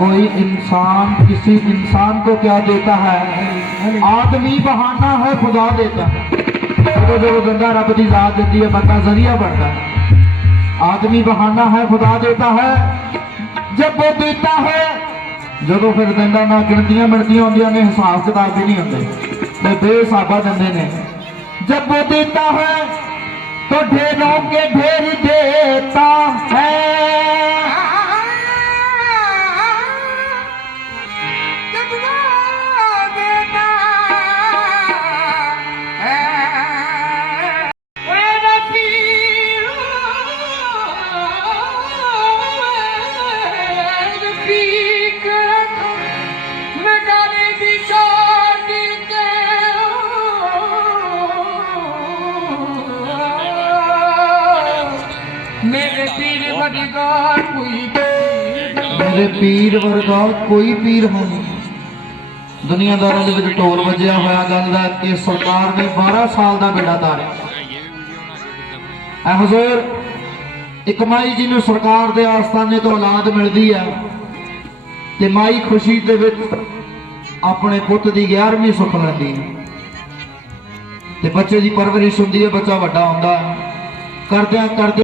कोई इंसान किसी इंसान को क्या देता है आदमी बहाना है खुदा देता है ਜਦੋਂ ਜਦੋਂ ਬੰਦਾ ਰੱਬ ਦੀ ਜ਼ਾਤ ਦਿੰਦੀ ਹੈ ਬੰਦਾ ਜ਼ਰੀਆ ਬਣਦਾ ਹੈ ਆਦਮੀ ਬਹਾਨਾ ਹੈ ਖੁਦਾ ਦੇਤਾ ਹੈ ਜਬ ਉਹ ਦੇਤਾ ਹੈ ਜਦੋਂ ਫਿਰ ਦਿੰਦਾ ਨਾ ਗਿਣਤੀਆਂ ਮਿਣਤੀਆਂ ਹੁੰਦੀਆਂ ਨੇ ਹਿਸਾਬ ਕਿਤਾਬ ਵੀ ਨਹੀਂ ਹੁੰਦੇ ਤੇ ਬੇਹਿਸਾਬਾ ਦਿੰਦੇ ਨੇ ਜਬ ਉਹ ਦੇਤਾ ਹੈ तो ढेरों के ढेर देता है ਕੋਈ ਮੇਰੇ ਪੀਰ ਵਰਗਾ ਕੋਈ ਪੀਰ ਹੋਣੀ ਦੁਨੀਆਦਾਰਾਂ ਦੇ ਵਿੱਚ ਢੋਲ ਵੱਜਿਆ ਹੋਇਆ ਗੱਲ ਦਾ ਕਿ ਸਰਕਾਰ ਨੇ 12 ਸਾਲ ਦਾ ਬੇੜਾ ਤਾਰਿਆ। ਐ ਹਜ਼ੂਰ, ਇੱਕ ਮਾਈ ਜੀ ਨੂੰ ਸਰਕਾਰ ਦੇ ਆਸਥਾਨੇ ਤੋਂ ਔਲਾਦ ਮਿਲਦੀ ਆ ਤੇ ਮਾਈ ਖੁਸ਼ੀ ਦੇ ਵਿੱਚ ਆਪਣੇ ਪੁੱਤ ਦੀ 11ਵੀਂ ਸੁੱਖ ਲੈਂਦੀ ਤੇ ਬੱਚੇ ਦੀ ਪਰਵਰਿਸ਼ ਹੁੰਦੀ ਹੈ, ਬੱਚਾ ਵੱਡਾ ਹੁੰਦਾ ਕਰਦਿਆਂ ਕਰਦੇ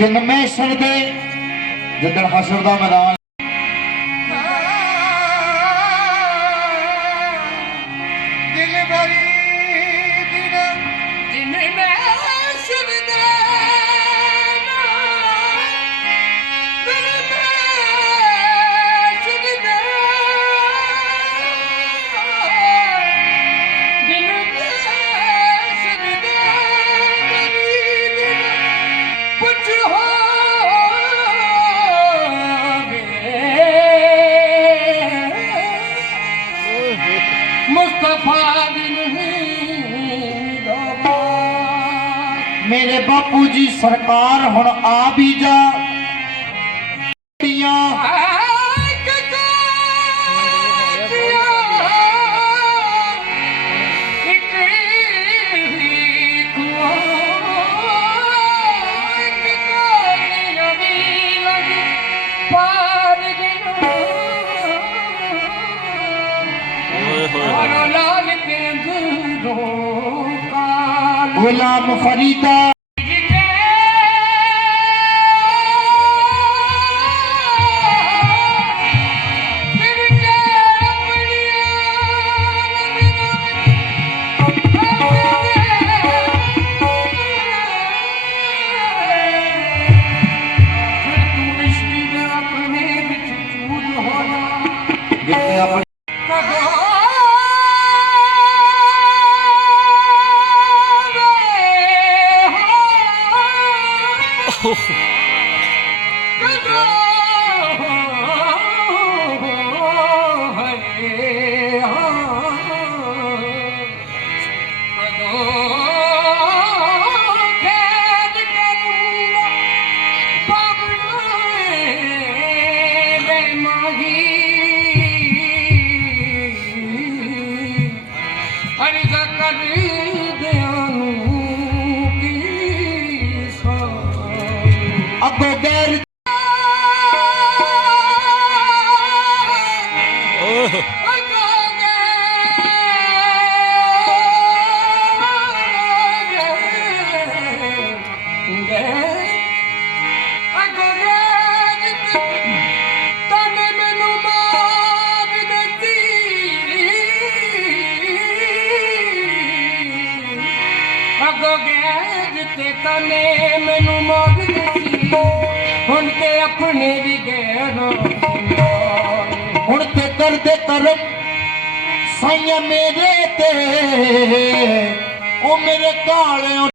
ਨੰਮੇ ਮਹਿਸ਼ਰ ਦੇ ਜਿੱਦਣ ਹਸ਼ਰ ਦਾ ਮੈਦਾਨ ਸਰਕਾਰ ਹੁਣ ਆ ਵੀ ਜਾ ਦੀਆਂ ਲਾਲ my head. ਗਏ ਤੇ ਮੈਨੂੰ ਮੰਗਦੇ ਸੀ ਹੁਣ ਤੇ ਆਪਣੇ ਵੀ ਗਏ ਹੁਣ ਤੇ ਕਰਦੇ ਕਰਮ ਸਾਈਆਂ ਮੇਰੇ ਤੇ, ਉਹ ਮੇਰੇ ਕਾਲਿਓ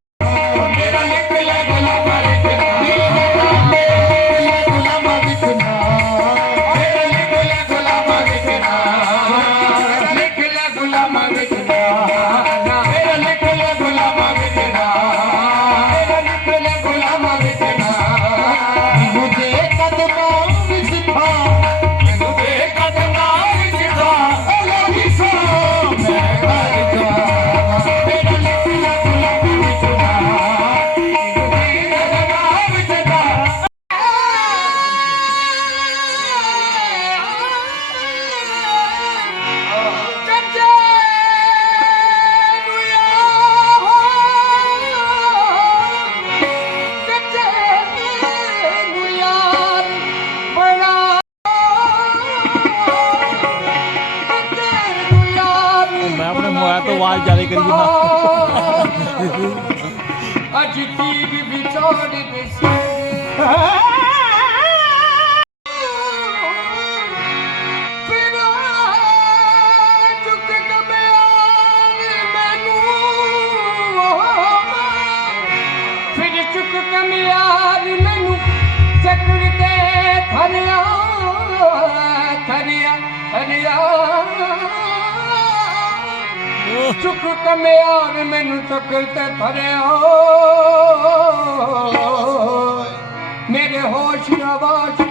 ਆਵਾਜ਼ ਜਾਰੀ ਕਰੀ ਜਾਂਦਾ। ਅੱਜ ਤੀਰ ਵਿਚਾਰ ਦੇ ਫਿਰ ਚੁੱਕ ਕਮਿਆਰ ਮੈਨੂੰ ਫਿਰ ਕਮਿਆਰ ਮੈਨੂੰ ਚੱਕਰ ਤੇ ਥਰਿਆ ਚੁੱਕ ਤੇ ਥਰਿਆ ਮੇਰੇ ਹੋਸ਼ ਆਵਾਜ਼